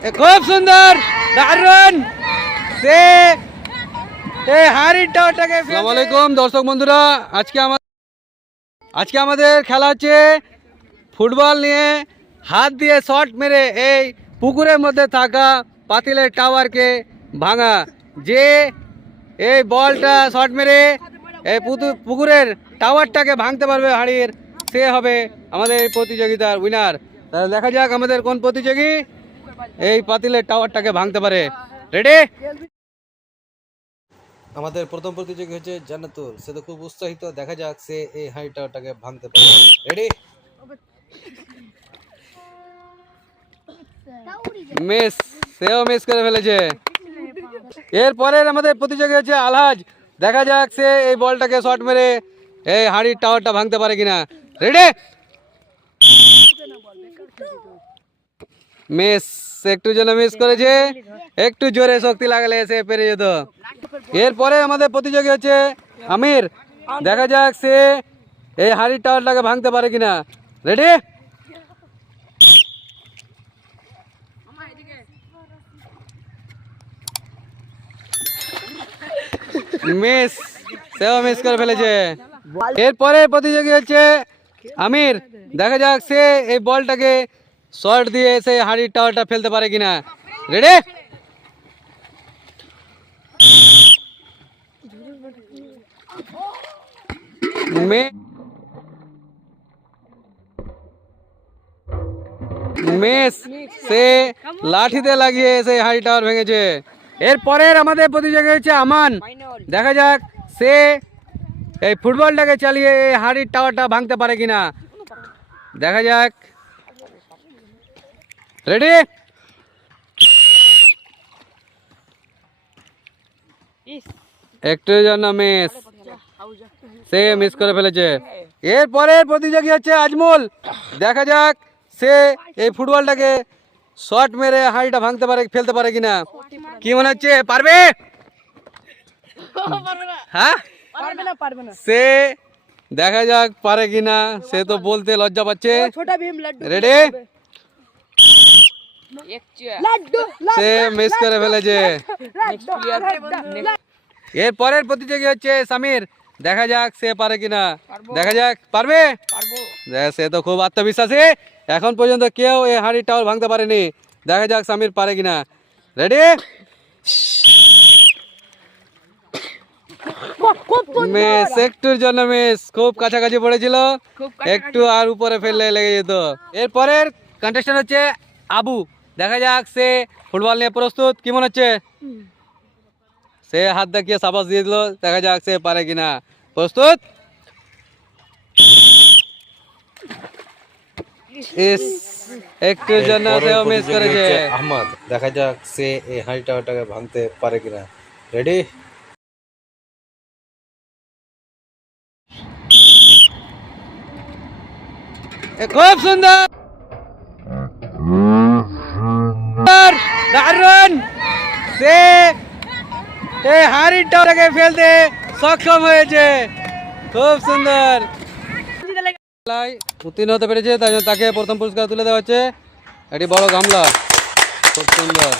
খুব সুন্দর, দারুণ। সে এই হাড়ির টাওয়ারটাকে। আসসালামু আলাইকুম দর্শক বন্ধুরা, আজকে আমাদের খেলা হচ্ছে ফুটবল নিয়ে। হাত দিয়ে শট মেরে এই পুকুরের মধ্যে থাকা পাতিলের টাওয়ারকে ভাঙা। যে এই বলটা শট মেরে এই পুকুরের টাওয়ারটাকে ভাঙতে পারবে হাড়ির, সে হবে আমাদের এই প্রতিযোগিতার উইনার। তাহলে দেখা যাক আমাদের কোন প্রতিযোগী এই পাতিলের টাওয়ারটাকে ভাঙতে পারে। রেডি? আমাদের প্রথম প্রতিযোগী হচ্ছে জান্নাতুল। সে তো খুব উৎসাহিত, দেখা যাক সে এই হাড়ি টাওয়ারটাকে ভাঙতে পারে। রেডি? মিস, সেও মিস করে ফেলেছে। এরপরের আমাদের প্রতিযোগী হচ্ছে আলহাজ। দেখা যাক সে এই বলটাকে শট মেরে এই হাড়ির টাওয়ারটা ভাঙতে পারে কিনা। রেডি? মিস, একটু জন্য মিস করেছে। একটু জোরে শক্তি লাগালে এসে পেরে যেত। এরপরে আমাদের প্রতিযোগী হচ্ছে আমির। দেখা যাক সে এই হাড়ির টাওয়ারটাকে ভাঙতে পারে কিনা। রেডি? মিস, সেও মিস করে ফেলেছে। এরপরে প্রতিযোগী হচ্ছে আমির। দেখা যাক সে এই বলটাকে শর্ট দিয়ে সেই হাড়ির টাওয়ারটা ফেলতে পারে কিনা। রেডি? মিস, সে লাঠিতে লাগিয়ে সেই হাড়ি টাওয়ার ভেঙেছে। এরপরের আমাদের প্রতিযোগী হচ্ছে আমান। দেখা যাক সে এই ফুটবলটাকে চালিয়ে এই হাড়ির টাওয়ারটা ভাঙতে পারে কিনা। দেখা যাক। রেডি? একটু জন্য মিস, সে মিস করে ফেলেছে। এরপরের প্রতিযোগী হচ্ছে আজমল। দেখা যাক সে এই ফুটবলটাকে শট মেরে হাড়িটা ভাঙতে পারে, ফেলতে পারে কিনা। কি মনে হচ্ছে, পারবে? হ্যাঁ, সে দেখা যাক পারে কিনা। সে তো বলতে লজ্জা পাচ্ছে। রেডি? সে মিস করে ফেলেছে। এরপরের প্রতিযোগী হচ্ছে সামির। দেখা যাক সে পারে কিনা। দেখা যাক, পারবে? সে তো খুব আত্মবিশ্বাসী। এখন পর্যন্ত কেউ এই হাড়ির টাওয়ার ভাঙতে পারেনি। দেখা যাক সামির পারে কিনা। রেডি? মিস, একটুর জন্য মিস। খুব কাছাকাছি পড়েছিল, একটু আর উপরে ফেললে লেগে যেত। এরপরের কন্টেস্টেন্ট হচ্ছে আবু। দেখা যাক সে ফুটবল নিয়ে প্রস্তুত। কি মনে হচ্ছে? সে হাত দেখিয়ে সাবাস দিয়ে দিল। দেখা যাক সে পারে কিনা। প্রস্তুত? একটু জন্য সেও মিস করেছে। আহমদ। দেখা যাক সে এই হাড়ি টাওয়ারটাকে ভাঙতে পারে কিনা। রেডি? খুব সুন্দর, দারুণ। সে এই হাড়ির টাওয়ারটাকে ফেলতে সক্ষম হয়েছে। খুব সুন্দর, উত্তীর্ণ হতে পেরেছে। তাই জন্য তাকে প্রথম পুরস্কার তুলে দেওয়া হচ্ছে একটি বড় গামলা। খুব সুন্দর।